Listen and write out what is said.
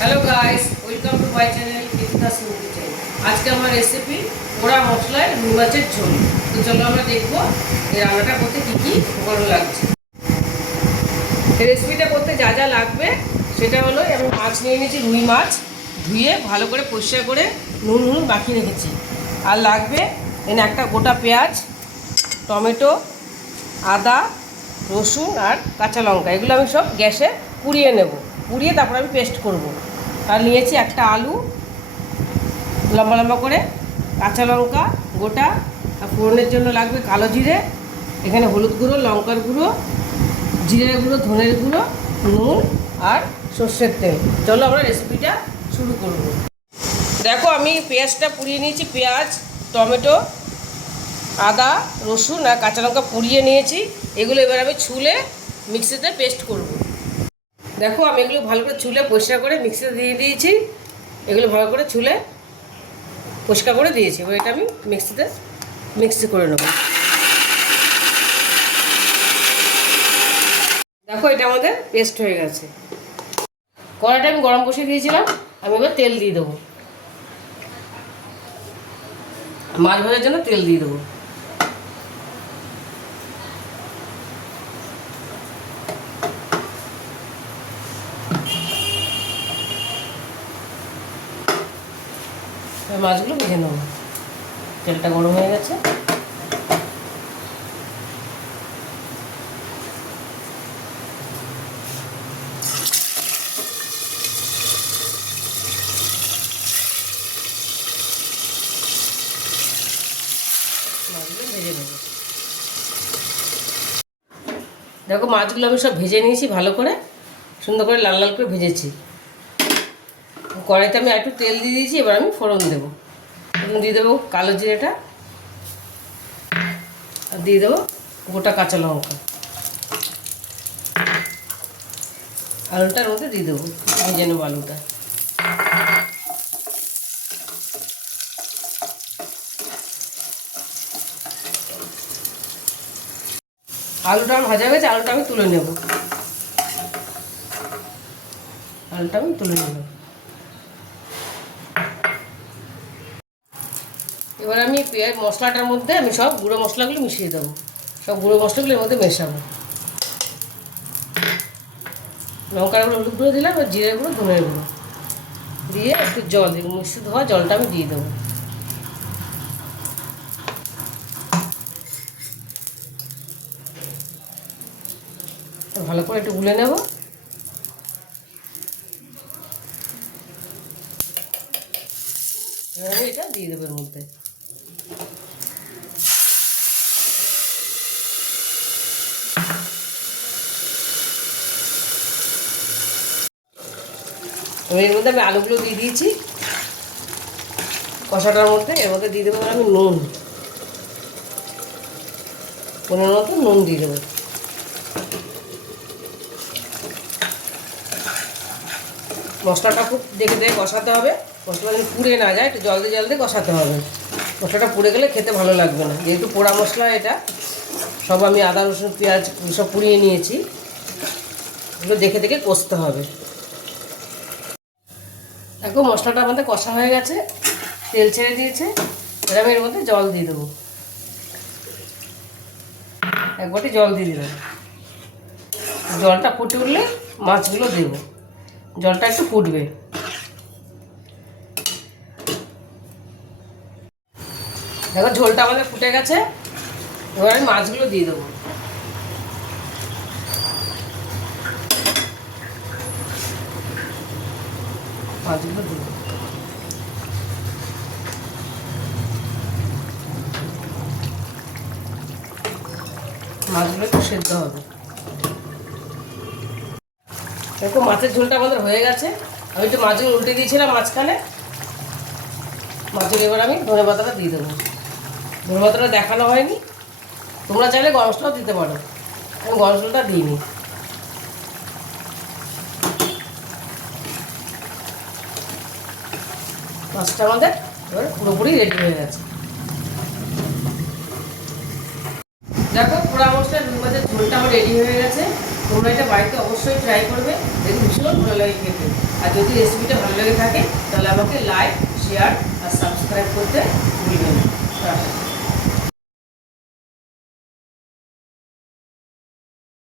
Hello guys welcome to my channel Kritika Singh kitchen আজকে আমার recipe পোড়া মশলায় রুই মাছের ঝোল। তো চলো আমরা দেখব এই রান্নাটা করতে কী কী উপকরণ লাগছে। এই রেসিপিটা করতে যা যা লাগবে, সেটা হলো আমি মাছ নিয়ে নিয়েছি, রুই মাছ। ধুয়ে ভালো করে পরিষ্কার করে নুন নুন মাখিয়ে রেখেছি। আর লাগবে এনে একটা গোটা পেঁয়াজ, টমেটো, আদা, রসুন আর কাঁচা লঙ্কা। এগুলো আমি সব গ্যাসে পুড়িয়ে নেব। পুড়িয়ে তারপর আমি পেস্ট করব। আর নিয়েছি একটা আলু, লম্বা লম্বা করে, কাঁচা লঙ্কা গোটা, আর ফোড়নের জন্য লাগবে কালো জিরে, এখানে হলুদ গুঁড়ো, লঙ্কার গুঁড়ো, জিরের গুঁড়ো, ধনের গুঁড়ো, নুন আর সর্ষের তেল। চলো আমরা রেসিপিটা শুরু করব। দেখো আমি পেঁয়াজটা পুড়িয়ে নিয়েছি, পেঁয়াজ, টমেটো, আদা, রসুন আর কাঁচা লঙ্কা পুড়িয়ে নিয়েছি। এগুলো এবার আমি ছুলে মিক্সিতে পেস্ট করব। দেখো, আমি এগুলো ভালো করে চুলে পরিষ্কার করে মিক্সিতে দিয়ে দিয়েছি। এগুলো ভালো করে চুলে পরিষ্কার করে দিয়েছি। এবার এটা আমি মিক্সিতে মিক্সি করে নেব। দেখো, এটা আমাদের পেস্ট হয়ে গেছে। কড়াটা আমি গরম বসিয়ে দিয়েছিলাম, আমি এবার তেল দিয়ে দেবো। মাছ ভাজার জন্য তেল দিয়ে দেবো। এবার মাছগুলো ভেজে নেব। তেলটা গরম হয়ে গেছে। দেখো, মাছগুলো আমি সব ভেজে নিয়েছি ভালো করে। সুন্দর করে লাল লাল করে ভেজেছি। কড়াইতে আমি একটু তেল দিয়ে দিয়েছি, এবার আমি ফোড়ন দেবো। ফোড়ন দিয়ে দেবো কালো জিরেটা, আর দিয়ে দেবো গোটা কাঁচা লঙ্কা। আলুটার মধ্যে দিয়ে দেবো ভেজে আলুটা। আলুটা আমার ভাজা হয়েছে আলুটা আমি তুলে নেব। আলুটা আমি তুলে নেব। এবার আমি পেঁয়াজ মশলাটার মধ্যে আমি সব গুঁড়ো মশলাগুলো মিশিয়ে দেবো। সব গুঁড়ো মশলাগুলো এর মধ্যে মেশাবো। লঙ্কার গুঁড়ো, হলুদ গুঁড়ো দিলাম আর জিরে গুঁড়ো, ধনের গুঁড়ো। দিয়ে একটু জল দিই মিষ্টি ধোয়া জলটা আমি দিয়ে দেবো। ভালো করে একটু গুলে নেব। এটা দিয়ে দেবো এর মধ্যে। এর মধ্যে আমি আলুগুলো দিয়ে দিয়েছি। কষাটার মধ্যে, এর মধ্যে দিয়ে দেবো আমি নুন। পনেরো মতো নুন দিয়ে দেবো। মশলাটা খুব দেখে দেখে কষাতে হবে। মশলা যেন পুড়ে না যায়, একটু জল দিয়ে জল দিয়ে কষাতে হবে। মশলাটা পুড়ে গেলে খেতে ভালো লাগবে না। যেহেতু পোড়া মশলা এটা, সব আমি আদা, রসুন, পেঁয়াজ সব পুড়িয়ে নিয়েছি। এগুলো দেখে দেখে কষতে হবে। দেখো, মশলাটা আমাদের কষা হয়ে গেছে, তেল ছেড়ে দিয়েছে, এবার আমি এর মধ্যে জল দিয়ে দেবো। এক বাটি জল দিয়ে দিলাম। জলটা ফুটে উঠলে মাছগুলো দেবো। জলটা একটু ফুটবে। দেখো, ঝোলটা আমাদের ফুটে গেছে, এবার আমি মাছগুলো দিয়ে দেবো। মাছগুলো মাছগুলো একটু সেদ্ধ হবে। দেখো, মাছের ঝোলটা আমাদের হয়ে গেছে। আমি একটু মাছগুলো উল্টে দিয়েছিলাম মাঝখানে। মাছের এবার আমি ধনে পাতাটা দিয়ে দেবো। ধনে পাতাটা দেখানো হয়নি। তোমরা চাইলে গরম মশলাও দিতে পারো। আমি গরম মশলাটা দিইনি। মাছটা আমাদের এবার পুরোপুরি রেডি হয়ে গেছে। দেখো পোড়া মশলা নুন মাছের ঝোলটা আমার রেডি হয়ে গেছে। তোমরা এটা বাড়িতে অবশ্যই ট্রাই করবে। দেখুন ভীষণ ভালো লাগে খেতে। আর যদি রেসিপিটা ভালো লেগে থাকে, তাহলে আমাকে লাইক শেয়ার আর সাবস্ক্রাইব করতে ভুলবেন না।